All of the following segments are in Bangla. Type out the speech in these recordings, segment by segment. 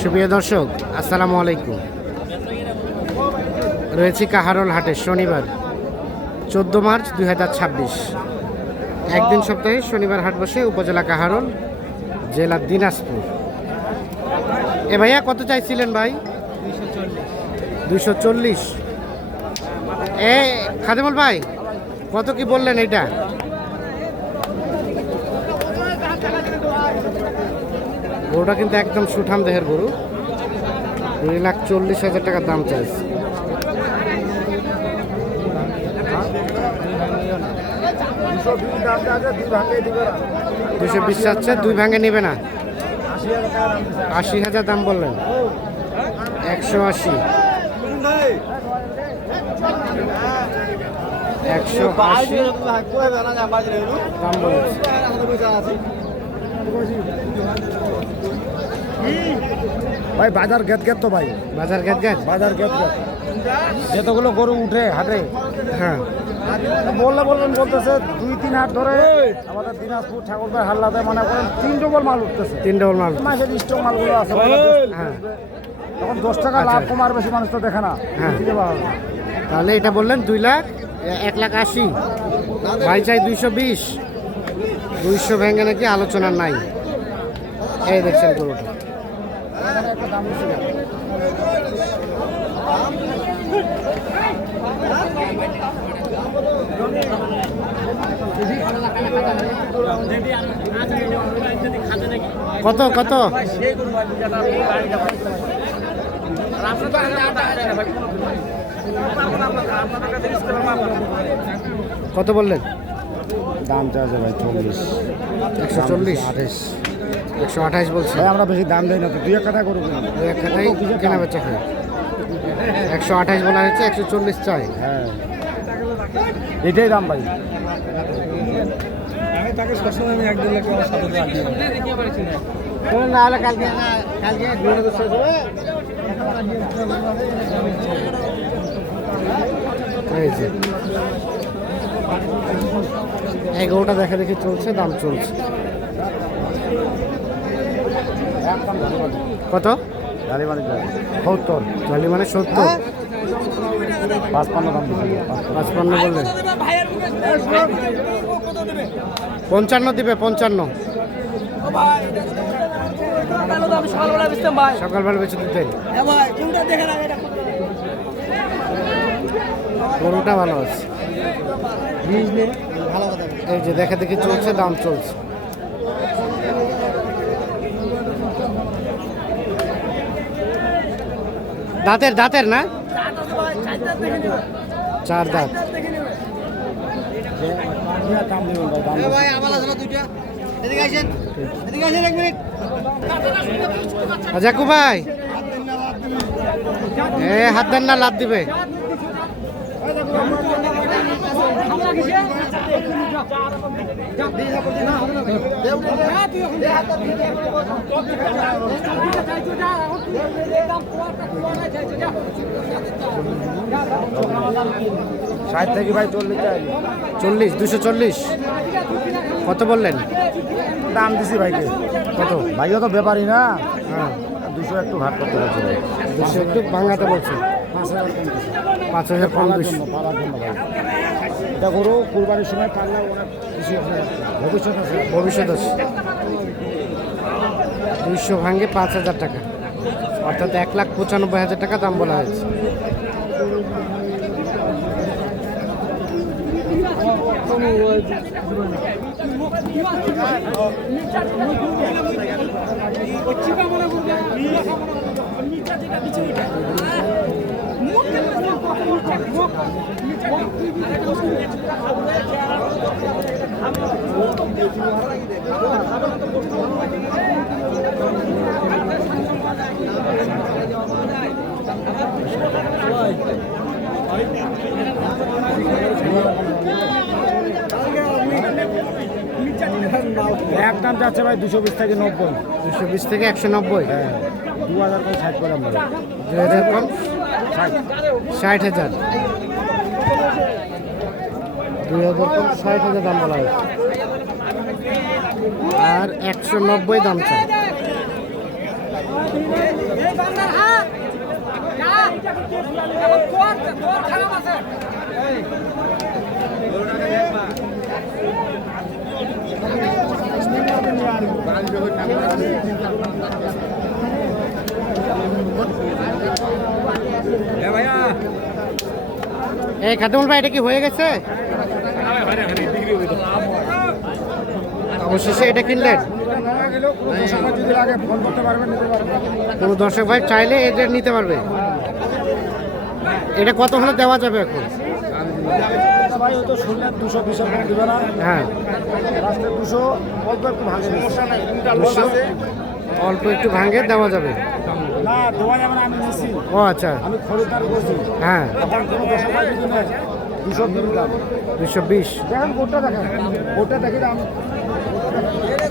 সুপ্রিয় দর্শক, আসসালামু আলাইকুম। রয়েছি কাহারোল হাটে, শনিবার 14 মার্চ 2026। একদিন সপ্তাহে শনিবার হাট বসে, উপজেলা কাহারোল, জেলা দিনাজপুর। এ ভাইয়া কত চাইছিলেন ভাই? 240। এ খাদেমুল ভাই কত কি বললেন এটা? গরুটা কিন্তু একদম সুঠাম দেহের গরু। 2,40,000 টাকা দাম চাইছে। $220 চাচ্ছে, 2 ভাঙে নিবে না। 80,000 দাম বললেন। 180, 180 দাম বলেছে। ভাই বাজার গেত গেত তো ভাই, বাজার গেট গেট বাজার গেত গেত যতগুলো গরু উঠে হাটে, হ্যাঁ বললেন বলতেছে 2-3 হাট ধরে আমাদের দিনাজপুর ঠাকুরবাই হাল্লাতে মনে করেন 3 ডবল মাল উঠতেছে। 3 ডবল মাল। মাসের স্টক মালগুলো আছে, হ্যাঁ তখন 10 টাকা লাভ কমার বেশি মানুষ তো দেখে না। হ্যাঁ। তাহলে এটা বললেন 1,80,000। ভাই চাই 220। 200 ভেঙে নাকি আলোচনা নাই। এই দেখছেন গরুটা। কত কত কত বললেন? দাম চাইছে ভাই 40। 140, 128 বলছে। ভাই আমরা বেশি দাম দেই না তো, 2-1 কথা করবো না। এক কথাই কেনা বেচা হয়। 128 বলা হয়েছে, 140 চাই। হ্যাh এটাই দাম ভাই। এই গরুটা দেখা দেখি চলছে, দাম চলছে। কত? গালি মানে 70, গালি মানে 70। 55 দাম দিচ্ছে। 55 বললেন। 55 দিবে, 55। সকালবেলা বেঁচে দিতেন। গরুটা ভালো আছে। এই যে দেখা দেখি চলছে, দাম চলছে। দাঁতের না? 4 দাঁত। জাকু ভাই, হাত দেন না, লাভ দিবে। ষাট থেকে ভাই 40 চাই। 40, 240। কত বললেন? দাম দিছি ভাইকে। কত? ভাইও তো ব্যাপারই না। হ্যাঁ, 200 একটু ঘাট করতে পারছে ভাই। 200 একটু ভাঙাতে বলছে। 5,000 কম। 200 পালার জন্য ভাই। এটা গরু কুরবানির সময় পারলে অনেক কিছু ভবিষ্যৎ আছে। ভবিষ্যৎ আছে। 200 ভাঙে 5,000 টাকা, অর্থাৎ 1,95,000 টাকা দাম বলা হয়েছে। এক দাম যাচ্ছে ভাই 220 থেকে 90। 220 থেকে 190। হ্যাঁ, 2000 করে 60 করে আমরা। 2000 কম 60,000। 2000 কম 60,000 দাম বলা হয়েছে। আর 190 দাম চাই। এই খাদ্যমল ভাই, এটা কি হয়ে গেছে? অবশেষে এটা কিনলেন? কোনো দর্শক ভাই চাইলে এটা নিতে পারবে। এটা কত হলে দেওয়া যাবে এখন? ভাই ও তো শুনলেন 220 টাকা দিবে না। হ্যাঁ, লাস্টে 200 অল্প একটু ভাঙে, সমস্যা নাই, দুইটা লোক 200 আছে। অল্প একটু ভাঙে দেওয়া যাবে। না দেওয়া যাবে না, আমি নিছি, ও আচ্ছা, আমি খরিদার করছি। হ্যাঁ, এখন কোনো দর্শক ভাই যদি নেয় 220 দাম। 220। দেখেন কোটটা দেখেন, কোটটা দেখি দাম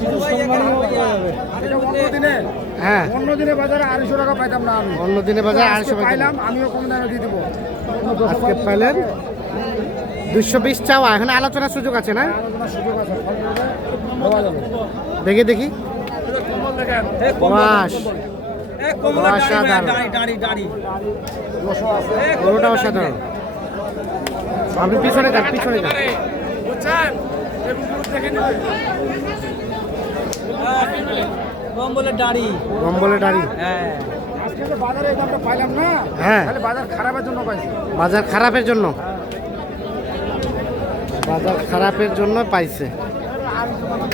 কিছু সম্মানী হবে। এটা অন্য দিনে, হ্যাঁ, অন্য দিনে বাজারে 250 টাকা পাইতাম না আমি। অন্য দিনে বাজারে আজকে 250 পাইলাম, আমিও কম দামে দিয়ে দেবো। আজকে পাইলেন 220 চাওয়া। এখন আলোচনার সুযোগ আছে না? আলোচনার সুযোগ আছে, ফোন করলে দেওয়া যাবে। দেখি দেখি। বাস অসাধারণ, 200 আছে। গরুটা অসাধারণ। আপনি পিছনে যান, পিছনে যান। কম্বলের দাড়ি। কম্বলে দাড়ি। হ্যাঁ, আজকে তো বাজারে এই দামটা পাইলাম না, হ্যাঁ, খালি বাজার খারাপের জন্য পাইছি। বাজার খারাপের জন্য, বাজার খারাপের জন্য পাইছে।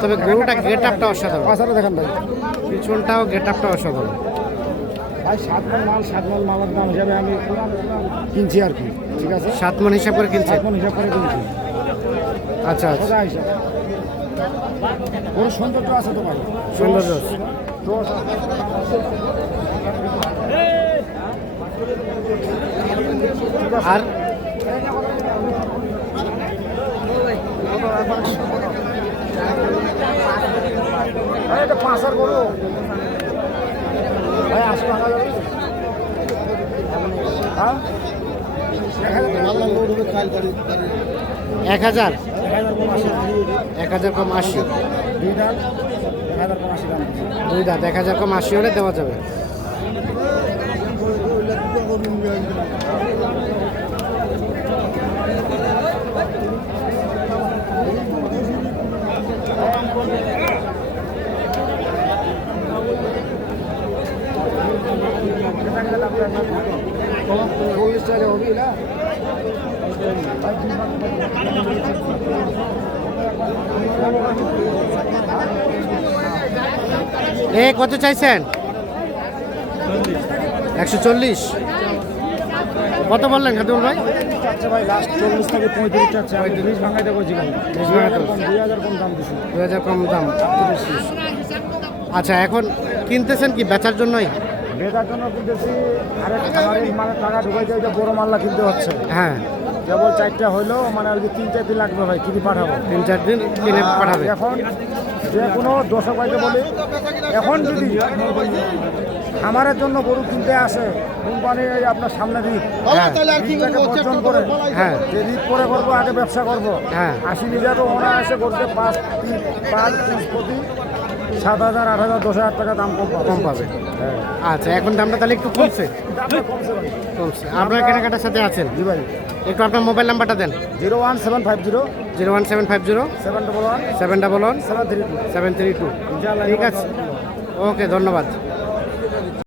তবে গরুটা গেট আপটা অসাধারণ, বাজারে দেখেন ভাই, পিছনটাও গেট আপটা অসাধারণ। ভাই 7 মণ মাল, 7 মণ মালের দাম হিসাবে আমি কিনছি আর কি, ঠিক আছে? 7 মণ হিসাব করে কিনছে? 7 মণ হিসাব করে কিনছি, আচ্ছা আচ্ছা, সোজা হিসাব। ওর সৌন্দর্য আছে তো ভাই, সৌন্দর্য আছে। জোশ আছে। আর ভাই এটা 5 আর গরু ভাই, 80 টাকা যাবে। হ্যাঁ 1000, 1000 কম 80। দুই দাম 1000 কম 80 দাম দিচ্ছি। 2 দাঁত 1000 কম 80 হলে দেওয়া যাবে। চল্লিশ টাকা হবি না। এ কত চাইছেন? 140। কত বললেন খাদুল ভাই? চাচ্ছে ভাই লাস্ট 40 থেকে 35 চাচ্ছে, আমি 20 ভাঙাইতে করছি ভাই। 20 ভাঙাইতে 2000 কম দাম দিছি। 2000 কম দাম। আচ্ছা, এখন কিনতেছেন কি বেচার জন্যই? বেচার জন্য কিনতেছি, আরেক খামারের মানে টাকা ঢুকাইতে ওই যে বড় মাল্লা কিনতে হচ্ছে। হ্যাঁ, কেবল 4টা হইলো, মানে আর কি 3-4 দিন লাগবে ভাই, কিনে পাঠাবো। 3-4 দিন কিনে পাঠাবে। এখন যে কোনো দর্শক ভাইকে বলি, এখন যদি খামারের জন্য গরু কিনতে আসে, কোম্পানি আপনার সামনে দিক ঈদটাকে বর্জন করে, হ্যাঁ, যে ঈদ পরে করবো, আগে ব্যবসা করবো, হ্যাঁ, 80 লিটারও অনায়াসে করতে 5 পিস প্রতি 7,000, 8,000, 10,000 টাকা দাম কম পাবে। কম পাবে। আচ্ছা, এখন দামটা তাহলে একটু কমছে? দামটা কমছে ভাই। কমছে। আপনার কেনাকাটার সাথে আছেন? জি ভাই, একটু আপনার মোবাইল নাম্বারটা দেন। 01750 01750 711 711 732। 732। ঠিক আছে, ওকে, ধন্যবাদ।